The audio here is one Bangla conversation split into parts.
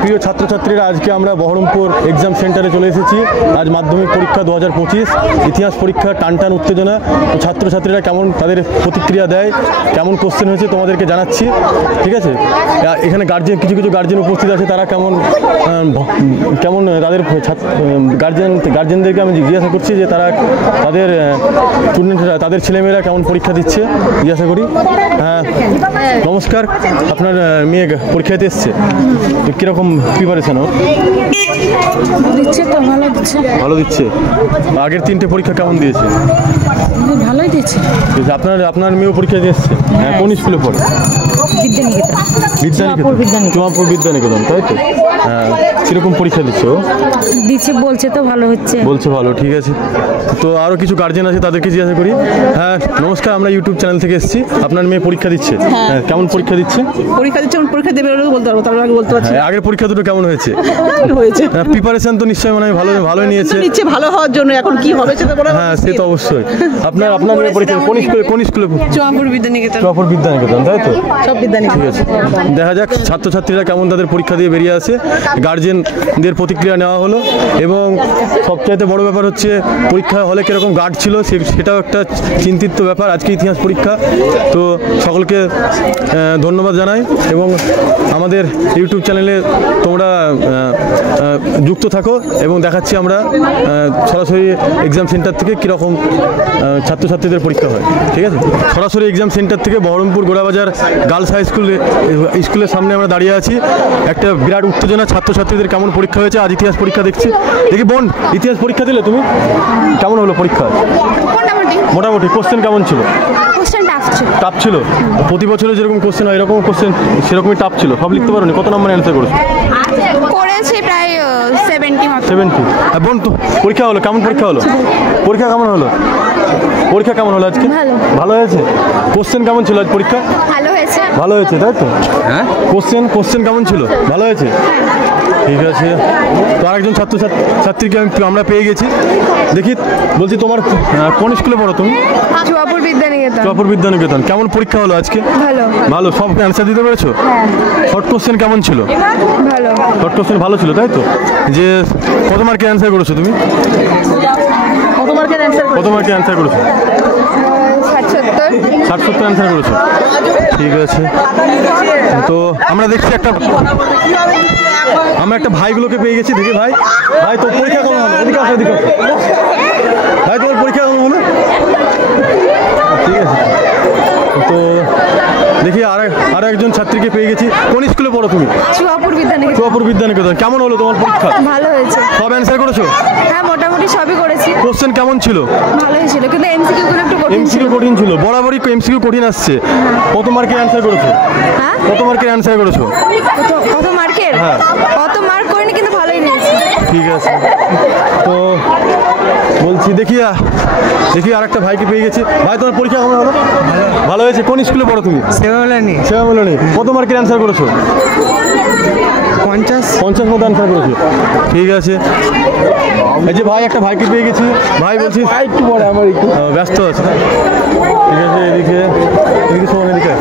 প্রিয় ছাত্রছাত্রীরা, আজকে আমরা বহরমপুর এক্সাম সেন্টারে চলে এসেছি। আজ মাধ্যমিক পরীক্ষা 2025, ইতিহাস পরীক্ষা টান উত্তেজনা। ছাত্রছাত্রীরা কেমন তাদের প্রতিক্রিয়া দেয়, কেমন কোশ্চেন হয়েছে তোমাদেরকে জানাচ্ছি, ঠিক আছে? এখানে কিছু গার্জেন উপস্থিত আছে, তারা কেমন তাদের গার্জেনদেরকে আমি জিজ্ঞাসা করছি যে তারা স্টুডেন্টরা তাদের ছেলেমেয়েরা কেমন পরীক্ষা দিচ্ছে জিজ্ঞাসা করি। হ্যাঁ, নমস্কার। আপনার মেয়ে পরীক্ষা দিতে এসছে, তো কীরকম প্রিপারেশন ওর? ভালো দিচ্ছে। আগের 3টে পরীক্ষা কেমন দিয়েছে? ভালোই দিচ্ছে। আপনার মেয়েও পরীক্ষা দিয়ে এসছে? হ্যাঁ, কোন স্কুলে পড়ে? চুয়াপুর বিদ্যানিকেতন, তাই তো? হ্যাঁ, কীরকম পরীক্ষা দিচ্ছে ও? বলছে তো ভালো হচ্ছে। বলছে ভালো, ঠিক আছে। তো আরও কিছু গার্জেন আছে, তাদেরকে জিজ্ঞাসা করি। হ্যাঁ, নমস্কার, আমরা ইউটিউব চ্যানেল থেকে এসেছি। আপনার মেয়ে পরীক্ষা দিচ্ছে? হ্যাঁ, কেমন পরীক্ষা দিচ্ছে? পরীক্ষা দেবে বলতে পারবো, তার আগে বলতে পারছি। আগের পরীক্ষা দুটো কেমন হয়েছে? প্রিপারেশন তো নিশ্চয়ই মনে হয় ভালোই নিয়েছে। ভালো হওয়ার জন্য এখন কি হবে সেটা বলা। হ্যাঁ, সে তো অবশ্যই। আপনার মেয়ে পরীক্ষা কোন স্কুলে? চুয়াপুর বিদ্যানিকেতন, তাই তো? সব বিদ্যানিকেতন। ঠিক আছে, দেখা যাক ছাত্রছাত্রীরা কেমন তাদের পরীক্ষা দিয়ে বেরিয়ে আসে। গার্জেনদের প্রতিক্রিয়া নেওয়া হলো, এবং সবচাইতে বড় ব্যাপার হচ্ছে পরীক্ষা হলে কীরকম গার্ড ছিল সেটাও একটা চিন্তিত ব্যাপার। আজকে ইতিহাস পরীক্ষা, তো সকলকে ধন্যবাদ জানাই, এবং আমাদের ইউটিউব চ্যানেলে তোমরা যুক্ত থাকো, এবং দেখাচ্ছি আমরা সরাসরি এক্সাম সেন্টার থেকে কীরকম ছাত্রছাত্রীদের পরীক্ষা হয়। ঠিক আছে, সরাসরি এক্সাম সেন্টার থেকে বহরমপুর গোড়াবাজার গার্লস হাই স্কুলের সামনে আমরা দাঁড়িয়ে আছি। একটা বিরাট উত্তেজনা, ছাত্রছাত্রীদের কেমন পরীক্ষা হয়েছে। আজ ইতিহাস পরীক্ষা দেখছি। দেখি বোন, ইতিহাস পরীক্ষা দিলে তুমি? কেমন হলো পরীক্ষা? মোটামুটি। কোশ্চেন কেমন ছিল? টাফ ছিল। প্রতি বছরে যেরকম কোশ্চেন হয় এরকম কোশ্চেন সেরকমই টাফ ছিল। সব লিখতে পারোনি? কত নম্বর অ্যান্সার করেছো? প্রায় 70। বোন, তো পরীক্ষা হলো, কেমন পরীক্ষা হলো? পরীক্ষা কেমন হলো আজকে? ভালো হয়েছে। কোশ্চেন কেমন ছিল আজ পরীক্ষা? ভালো হয়েছে, তাই তো? হ্যাঁ, কোশ্চেন কেমন ছিল? ভালো হয়েছে, ঠিক আছে। তো আরেকজন ছাত্রীকে আমরা পেয়ে গেছি। দেখি, বলছি তোমার কোন স্কুলে পড়ো তুমি? চুয়াপুর বিদ্যানিকেতন। কেমন পরীক্ষা হলো আজকে? ভালো। সব অ্যান্সার দিতে পেরেছো? শর্ট কোশ্চেন কেমন ছিল? শর্ট কোশ্চেন ভালো ছিল, তাই তো? যে কত মার্কের অ্যান্সার করেছো তুমি? কত মার্কের অ্যান্সার করেছো? 60-70 অ্যান্সার করেছো, ঠিক আছে। তো আমরা দেখছি আমরা একটা ভাইগুলোকে পেয়ে গেছি। দেখি ভাই, তোর পরীক্ষা কেমন হলো? ভাই, তোমার পরীক্ষা কেমন হলো? ঠিক আছে। তো দেখি আরো একজন ছাত্রীকে পেয়ে গেছি। কোন স্কুলে পড়ো তুমি? চুয়াপুর বিদ্যানিকেতন। কেমন হলো তোমার পরীক্ষা? ভালো হয়েছে। সব অ্যান্সার করেছো? হ্যাঁ, মোটামুটি সবই করেছি। কোশ্চেন কেমন ছিল? ভালোই ছিল, কিন্তু এমসিকিউ গুলো একটু কঠিন ছিল। বরাবরই এমসিকিউ কঠিন আসছে। কত মার্কের অ্যান্সার করেছো? হ্যাঁ, কত মার্কের অ্যান্সার করেছো? কত মার্কের? হ্যাঁ, কত মার্ক করিনি, কিন্তু ভালোই নিয়েছি। ঠিক আছে। তো বলছি, দেখি আরেকটা ভাইকে পেয়ে গেছি। ভাই, তোমার পরীক্ষা কেমন হলো? ভালো হয়েছে। কোন স্কুলে পড়ো তুমি? সেবামূলনী। কত মার্কের অ্যান্সার করেছো? 50 মতো অ্যান্সার করেছো, ঠিক আছে। এই যে ভাই, একটা ভাইকে পেয়ে গেছি। ভাই, বলছি একটু পরে আমার একটু ব্যস্ত আছে, ঠিক আছে। এদিকে শোন, এদিকে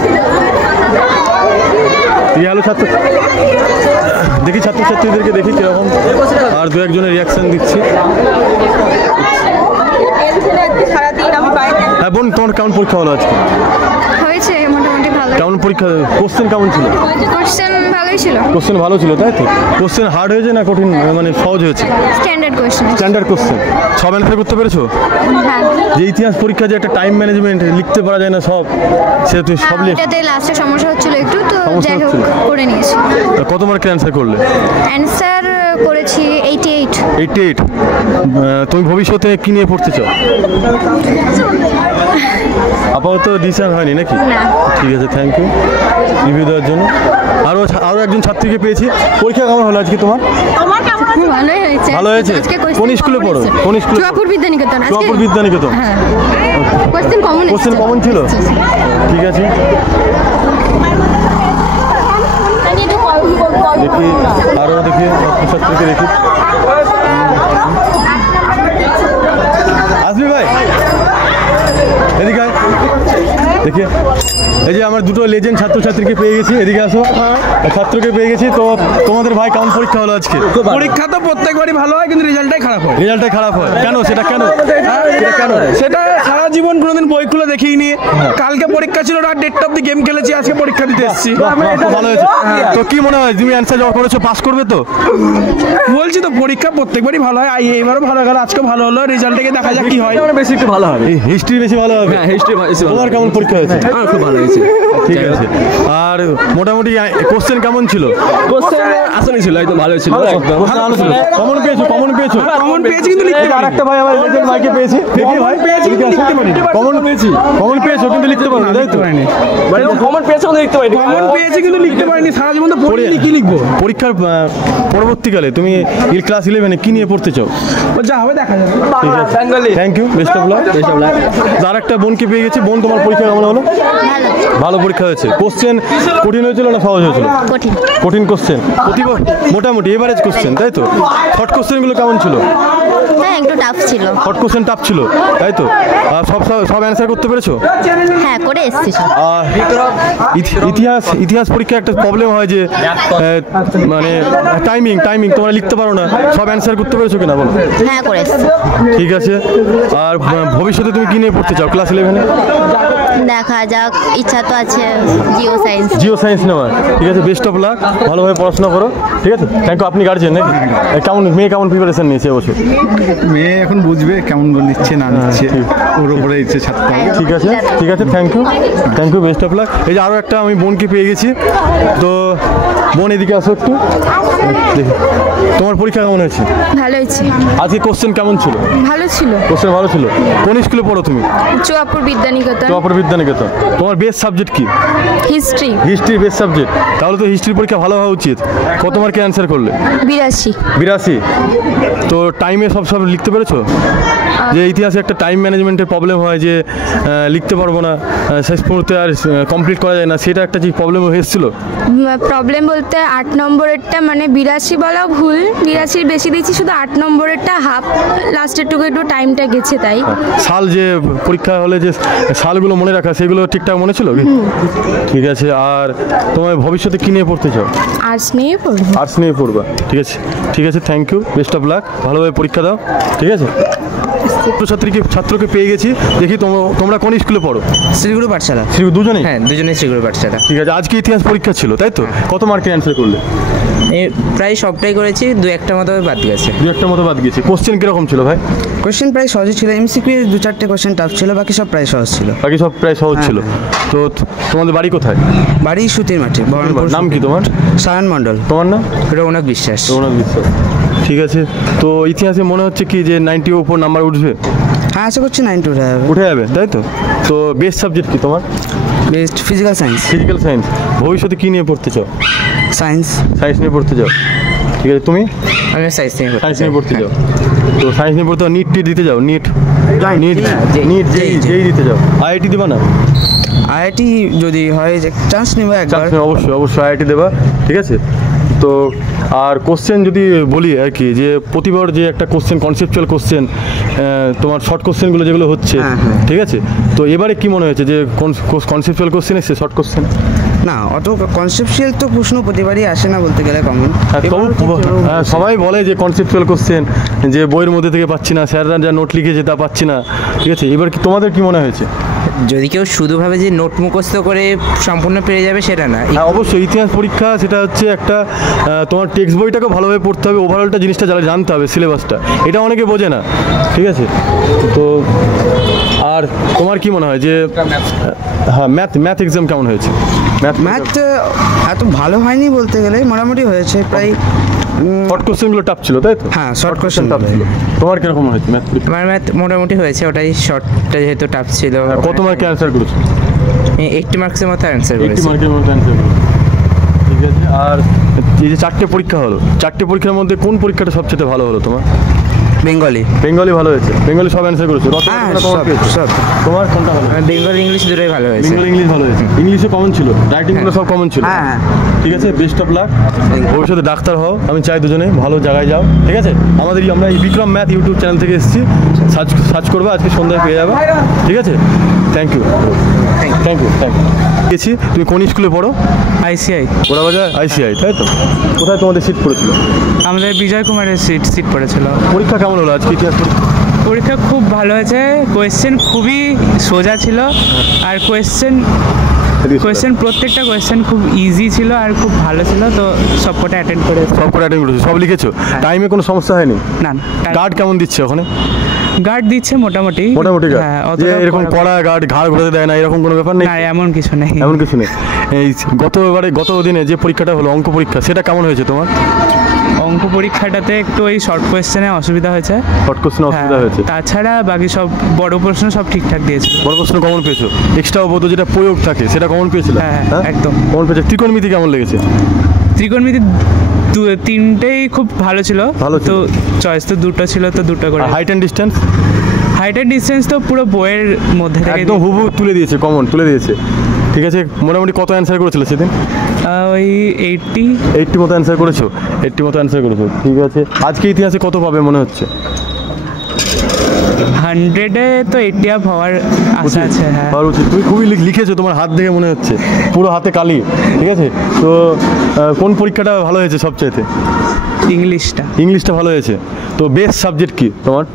হ্যালো দেখি ছাত্রছাত্রীদেরকে দেখি কিরকম, আর দু একজনের রিয়াকশন দিচ্ছি। হ্যাঁ বোন, তোমার কেমন পরীক্ষা হলো আজকে? হয়েছে মোটামুটি ভালো। কেমন পরীক্ষা? কোশ্চেন কেমন ছিল? কোশ্চেন ভালো ছিল, তাই তো? কোশ্চেন হার্ড হয়েছে না কঠিন, মানে সহজ হয়েছে? Standard question. সব অ্যান্সার করতে পেরেছো? যে ইতিহাস পরীক্ষা যে একটা টাইম ম্যানেজমেন্ট, লিখতে পারা যায় না সব, সে তুই সব এটাতে লাস্টে সমস্যা হচ্ছিল একটু, তো যাই হোক করে নিয়েছি। কত মার্কের অ্যান্সার করলে? অ্যান্সার করেছি 88। তুমি ভবিষ্যতে কি নিয়ে পড়তে চাও? আপাতত ডিসিশন হয়নি নাকি? ঠিক আছে, থ্যাংক ইউ রিভিউ দেওয়ার জন্য। আরও একজন ছাত্রীকে পেয়েছি। পরীক্ষা কেমন হলো আজকে তোমার? ভালো হয়েছে। কোন স্কুলে পড়ো? চুয়াপুর বিদ্যানিকেতন। কোশ্চেন কমন ছিল, ঠিক আছে। দেখি আরও ছাত্রীকে দেখি। আসবি ভাই, এদিকে দেখি এই যে আমার দুটো লেজেন্ড ছাত্রছাত্রীকে পেয়ে গেছি, এদিকে আসো। ছাত্রকে পেয়ে গেছি। তো তোমাদের ভাই কেমন পরীক্ষা হলো আজকে? পরীক্ষা তো প্রত্যেকবারই ভালো হয়, কিন্তু রেজাল্টটাই খারাপ হয়। রেজাল্টটাই খারাপ হয় কেন? সেটা কেন? সেটা সারা জীবন কোনোদিন বই খুলে দেখিনি। কালকে পরীক্ষা ছিল, রাত 1:30 অব্দি গেম খেলেছি, আজকে পরীক্ষা দিতে এসেছি। ভালো হয়েছে। তো কি মনে হয় তুমি অ্যান্সার যখন করেছো পাস করবে তো? বলছি তো পরীক্ষা প্রত্যেকবারই ভালো হয়, এইবারও ভালো গেল, আজকে ভালো হলো। রেজাল্টটাকে দেখা যাক কি হয়। বেশি একটু ভালো হবে। হিস্ট্রি বেশি ভালো হবে। হ্যাঁ, হিস্ট্রি তোমার কেমন পরীক্ষা হয়েছে? আমার খুব ভালো হয়েছে। ঠিক আছে। আর মোটামুটি কোশ্চেন কেমন ছিল? কোশ্চেন আসানি ছিল, একদম ভালো ছিল, একদম ভালো ছিল। কমন পেয়েছো? কমন পেয়েছো? কমন পেয়েছি কিন্তু লিখতে পারিনি। আরেকটা ভাই আমার লেজেন্ড ভাইকে পেয়েছি। দেখি ভাই পেয়েছি কিন্তু লিখতে পারিনি। কমন পেয়েছি। কমন পেয়েছো কিন্তু লিখতে পারো না, তাই তো? মানে কমন পেয়েছে কিন্তু লিখতে পারিনি। কমন পেয়েছি কিন্তু লিখতে পারিনি। সারা জীবন তো পড়িনি, কি লিখবো? পরীক্ষার পরবর্তীকালে তুমি ক্লাস 11-এ কি নিয়ে পড়তে চাও? যা হবে দেখা যাবে। Bengali. Thank you, best of luck. আর একটা বোনকে পেয়ে গেছি। বোন, তোমার পরীক্ষা কেমন হলো? ভালো পরীক্ষা হয়েছে। কোশ্চেন কঠিন হয়েছিল না সহজ হয়েছিল? কঠিন কোশ্চেন, মোটামুটি এভারেজ কোশ্চেন, তাই তো? শর্ট কোশ্চেনগুলো কেমন ছিল? হ্যাঁ একটু টাফ ছিল। শর্ট কোশ্চেন টাফ ছিল, তাই তো? আর সব অ্যান্সার করতে পেরেছো? হ্যাঁ করে এসেছি। আর ইতিহাস পরীক্ষা একটা প্রবলেম হয় যে মানে টাইমিং তোমরা লিখতে পারো না। সব অ্যান্সার করতে পেরেছো কিনা বলো? হ্যাঁ করে এসেছি। ঠিক আছে। আর ভবিষ্যতে তুমি কি নিয়ে পড়তে চাও ক্লাস 11-এ? দেখা যাক, ইচ্ছা তো আছে জিও সায়েন্স। জিও সায়েন্স নেওয়ার। ঠিক আছে, বেস্ট অফ লাক, ভালোভাবে পড়াশোনা করো। ঠিক আছে, থ্যাংক ইউ। আপনি গার্জিয়ান নাকি? মেয়ে কেমন প্রিপারেশন নিয়েছে এবছর? মেয়ে এখন বুঝবে কেমন নিচ্ছে না নিচ্ছে, ওর উপরে ইচ্ছে ছাড়তে হবে। ঠিক আছে, ঠিক আছে, thank you, best of luck. এই যে আরও একটা আমি বোনকে পেয়ে গেছি। তো বোন এদিকে আসো একটু। দেখি তোমার পরীক্ষা কেমন হয়েছে? ভালো হয়েছে। আজকে কোশ্চেন কেমন ছিল? ভালো ছিল। কোশ্চেন ভালো ছিল। কোন স্কুলে পড়ো তুমি? চুয়াপুর বিদ্যানিকেতন। চুয়াপুর বিদ্যানিকেতন। তোমার বেস্ট সাবজেক্ট কি? হিস্ট্রি। History best subject. তাহলে তো হিস্ট্রির পরীক্ষা ভালো হওয়া উচিত। কত মার্কে অ্যান্সার করলে? 82। তো টাইমে সব লিখতে পেরেছো? যে ইতিহাসে একটা টাইম ম্যানেজমেন্টের প্রবলেম হয় যে লিখতে পারবো না, শেষ মুহূর্তে আর কমপ্লিট করা যায় না, সেটা একটা যে প্রবলেম এসেছিলো। প্রবলেম বলতে 8 নম্বরেরটা মানে 82 বলা ভুল, 82 বেশি দিয়েছি, শুধু 8 নম্বরেরটা হাফ, লাস্টের টুকু একটু টাইমটা গেছে তাই। সাল যে পরীক্ষা হলে যে সালগুলো মনে রাখা, সেগুলো ঠিকঠাক মনে ছিল কি? ঠিক আছে। আর তোমার ভবিষ্যতে কী নিয়ে পড়তে চাও? আর্টস নিয়ে পড়বো। আর্টস নিয়ে পড়বা। ঠিক আছে, thank you, best of luck, ভালোভাবে পরীক্ষা দাও। ঠিক আছে। ছাত্রকে পেয়ে গেছি। দেখি তোমরা কোন স্কুলে পড়ো? শ্রীগুরু পাঠশালা। দুজনেই? হ্যাঁ দুজনেই শ্রীগুরু পাঠশালা। ঠিক আছে। আজকে ইতিহাস পরীক্ষা ছিল, তাই তো? কত মার্কে অ্যান্সার করলে? প্রায় সবটাই করেছি, দু একটা মতো বাদ গেছে। কোশ্চেন কিরকম ছিল ভাই? কোশ্চেন প্রায় সহজই ছিল, এমসিকিউ 2-4টে কোশ্চেন টাফ ছিল, বাকি সব প্রায় সহজ ছিল। ছিল। তো তোমাদের বাড়ি কোথায়? বাড়ি সুতির মাঠে, বহরমপুর। নাম কি তোমার? সায়ন মণ্ডল। তোমার নাম? রৌনক বিশ্বাস। ঠিক আছে। তো ইতিহাসে মনে হচ্ছে কি যে 90 উপর নাম্বার উঠবে? হ্যাঁ আশা করছি 90 উঠে যাবে, তাই তো? তো বেস্ট সাবজেক্ট কি তোমার? Best physical science. ভবিষ্যতে কি নিয়ে পড়তে চাও? সায়েন্স নিয়ে পড়তে চাও। ঠিক আছে। তুমি? আমি সায়েন্স নিয়ে পড়তে চাও। তো সায়েন্স নিয়ে পড়তে নিট দিতে যাও? নিট যেই দিতে যাও। আইআইটি দেবা না? আইআইটি যদি হয় চান্স নেবো একবার। অবশ্যই আইআইটি দেবা। ঠিক আছে। তো আর কোশ্চেন যদি বলি আর কি, যে প্রতিবার যে একটা কোশ্চেন, কনসেপচুয়াল কোশ্চেন, তোমার শর্ট কোশ্চেনগুলো যেগুলো হচ্ছে, ঠিক আছে, তো এবারে কি মনে হয়েছে যে কনসেপচুয়াল কোশ্চেন এসছে শর্ট কোশ্চেন? না, অত কনসেপচুয়াল তো প্রশ্ন প্রতিবারই আসে না বলতে গেলে কমন। সবাই বলে যে কনসেপচুয়াল কোশ্চেন যে বইয়ের মধ্যে থেকে পাচ্ছি না, স্যাররা যা নোট লিখেছে তা পাচ্ছি না। ঠিক আছে। এবার কি তোমাদের কি মনে হয়েছে? যদি কেউ শুধু ভাবে যে নোট মুখস্থ করে সম্পূর্ণ পেরে যাবে সেটা না। হ্যাঁ অবশ্যই, ইতিহাস পরীক্ষা সেটা হচ্ছে একটা তোমার টেক্সট বইটাকে ভালোভাবে পড়তে হবে, ওভারঅলটা জিনিসটা যারা জানতে হবে, সিলেবাসটা, এটা অনেকে বোঝে না। ঠিক আছে। তো আর তোমার কি মনে হয় যে হ্যাঁ ম্যাথ এক্সাম কেমন হয়েছে? ম্যাথ এত ভালো হয়নি বলতে গেলে, মোটামুটি হয়েছে প্রায়। শর্ট কোশ্চেনগুলো টাফ ছিল, তাই তো? হ্যাঁ শর্ট কোশ্চেন টাফ ছিল। তোমার কিরকম হয়েছে ম্যাথ? আমার ম্যাথ মোটামুটি হয়েছে, ওটাই শর্টটা যেহেতু টাফ ছিল। কত মার্কে অ্যান্সার করেছো? 80 মার্কসের মতো অ্যান্সার করেছি। 80 মার্কের মতো অ্যান্সার করেছো। ঠিক আছে। আর এই যে 4টে পরীক্ষা হলো, 4টে পরীক্ষার মধ্যে কোন পরীক্ষাটা সবচেয়ে ভালো হলো তোমার? বেঙ্গলি ভালো হয়েছে। বেঙ্গলি সব অ্যান্সার করেছো? সব। তোমার কোনটা ভালো? বেঙ্গলি ইংলিশ দুটোই ভালো হয়েছে। ইংলিশ ভালো হয়েছে। ইংলিশে কমন ছিল, রাইটিংগুলো সব কমন ছিল। হ্যাঁ। ঠিক আছে, বেস্ট অফ লাক। ভবিষ্যতে ডাক্তার হও, আমি চাই দুজনে ভালো জায়গায় যাও। ঠিক আছে। আমরা এই বিক্রম ম্যাথ ইউটিউব চ্যানেল থেকে এসেছি, সার্চ করবে, আজকে সন্ধ্যায় পেয়ে যাবে। ঠিক আছে। Thank you. থ্যাংক ইউ গেছি। তুমি কোন স্কুলে পড়ো? আইসিআই গোড়াবাজার আইসিআই, তাই তো? কোথায় তোমাদের সিট পড়েছিল? আমাদের বিজয় কুমারের সিট পড়েছিল। পরীক্ষা কেমন হলো আজকে ইতিহাস পরীক্ষা? পরীক্ষা খুব ভালো হয়েছে, কোয়েশ্চেন খুবই সোজা ছিল, আর কোয়েশ্চেন প্রত্যেকটা কোয়েশ্চেন খুব ইজি ছিল আর খুব ভালো ছিল, তো সবকটা অ্যাটেন্ড করেছে। সবকটা অ্যাটেন্ড করেছো, সব লিখেছো? টাইমে কোনো সমস্যা হয়নি? না গার্ড কেমন দিচ্ছে ওখানে? গার্ড দিচ্ছে মোটামুটি। হ্যাঁ, এরকম কড়া গার্ড ঘাড় ঘোরাতে দেয় না, এরকম কোনো ব্যাপার নেই? না, এমন কিছু নেই। এই গত দিনে যে পরীক্ষাটা হলো অঙ্ক পরীক্ষা, সেটা কেমন হয়েছে তোমার? অঙ্ক পরীক্ষাটাতে একটু ওই শর্ট কোয়েশ্চেনে অসুবিধা হয়েছে। তাছাড়া বাকি সব বড় প্রশ্ন সব ঠিকঠাক দিয়েছে। বড় প্রশ্ন কমন পেয়েছো? এক্সট্রা বোধ যেটা প্রয়োগ থাকে সেটা কমন পেয়েছিল? হ্যাঁ, একদম কমন পেয়েছো। ত্রিকোণমিতি কেমন লেগেছে? ত্রিকোণমিতি তিনটেই খুব ভালো ছিল, তো চয়েস তো দুটো ছিল, তো দুটো করে। হাইট অ্যান্ড ডিস্টেন্স তো পুরো বইয়ের মধ্যে থেকে একদম হুবহু তুলে দিয়েছে, কমন তুলে দিয়েছে। ঠিক আছে, মোটামুটি কত অ্যান্সার করেছিল সেদিন? ওই 80 মতো অ্যান্সার করেছো? 80 মতো অ্যান্সার করেছো, ঠিক আছে। আজকে ইতিহাসে কত পাবে মনে হচ্ছে? 100-এ তো 80 আপ হওয়ার আশা আছে। হ্যাঁ, হওয়ার উচিত। তুমি খুবই লিখেছো, তোমার হাত দেখে মনে হচ্ছে পুরো হাতে কালি। ঠিক আছে, তো কোন পরীক্ষাটা ভালো হয়েছে সবচাইতে? ইংলিশটা ভালো হয়েছে। তো বেস্ট সাবজেক্ট কি তোমার?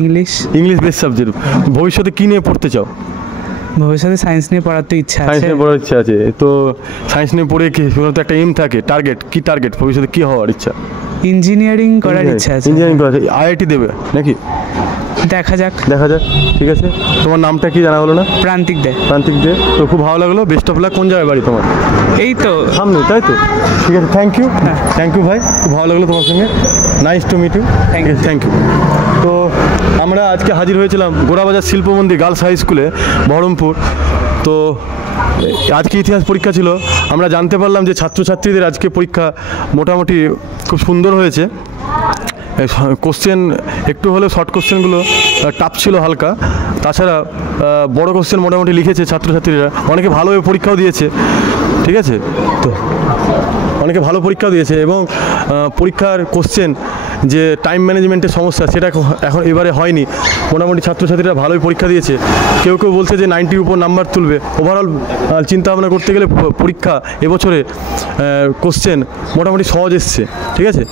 English best subject. ভবিষ্যতে কি নিয়ে পড়তে চাও? ভবিষ্যতে সায়েন্স নিয়ে পড়ার তো ইচ্ছা আছে। সায়েন্স নিয়ে পড়ার ইচ্ছা আছে, তো সায়েন্স নিয়ে পড়ে কি একটা এম থাকে, টার্গেট ভবিষ্যতে কি হওয়ার ইচ্ছা? ইঞ্জিনিয়ারিং করার ইচ্ছা আছে। ইঞ্জিনিয়ারিং করার আইআইটি দেবে নাকি? দেখা যাক। ঠিক আছে। তোমার নামটা কি জানা হলো না? প্রান্তিক দে। তো খুব ভালো লাগলো, বেস্ট অফ লাক। কোন জায়গায় বাড়ি তোমার? এই তো সামনে, তাই তো? ঠিক আছে, থ্যাংক ইউ ভাই, খুব ভালো লাগলো তোমার সঙ্গে। Nice to meet you. Thank you. তো আমরা আজকে হাজির হয়েছিলাম গোড়াবাজার শিল্পমন্দির গার্লস হাই স্কুলে, বহরমপুর। তো আজকে ইতিহাস পরীক্ষা ছিল। আমরা জানতে পারলাম যে ছাত্রছাত্রীদের আজকে পরীক্ষা মোটামুটি খুব সুন্দর হয়েছে। কোশ্চেন একটু হলেও শর্ট কোশ্চেনগুলো টাফ ছিল হালকা, তাছাড়া বড় কোশ্চেন মোটামুটি লিখেছে ছাত্রছাত্রীরা। অনেকে ভালোভাবে পরীক্ষাও দিয়েছে। ঠিক আছে, তো অনেকে ভালো পরীক্ষাও দিয়েছে, এবং পরীক্ষার কোশ্চেন যে টাইম ম্যানেজমেন্টের সমস্যা, সেটা এখন এবারে হয়নি। মোটামুটি ছাত্রছাত্রীরা ভালোই পরীক্ষা দিয়েছে। কেউ বলছে যে 90-র উপর নাম্বার তুলবে। ওভারঅল চিন্তাভাবনা করতে গেলে পরীক্ষা এবছরে কোশ্চেন মোটামুটি সহজ এসছে। ঠিক আছে,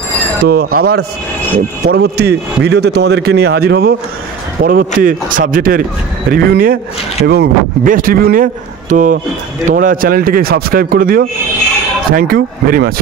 তো আবার পরবর্তী ভিডিওতে তোমাদেরকে নিয়ে হাজির হব, পরবর্তী সাবজেক্টের রিভিউ নিয়ে এবং বেস্ট রিভিউ নিয়ে। তো তোমরা চ্যানেলটিকে সাবস্ক্রাইব করে দিও। Thank you very much.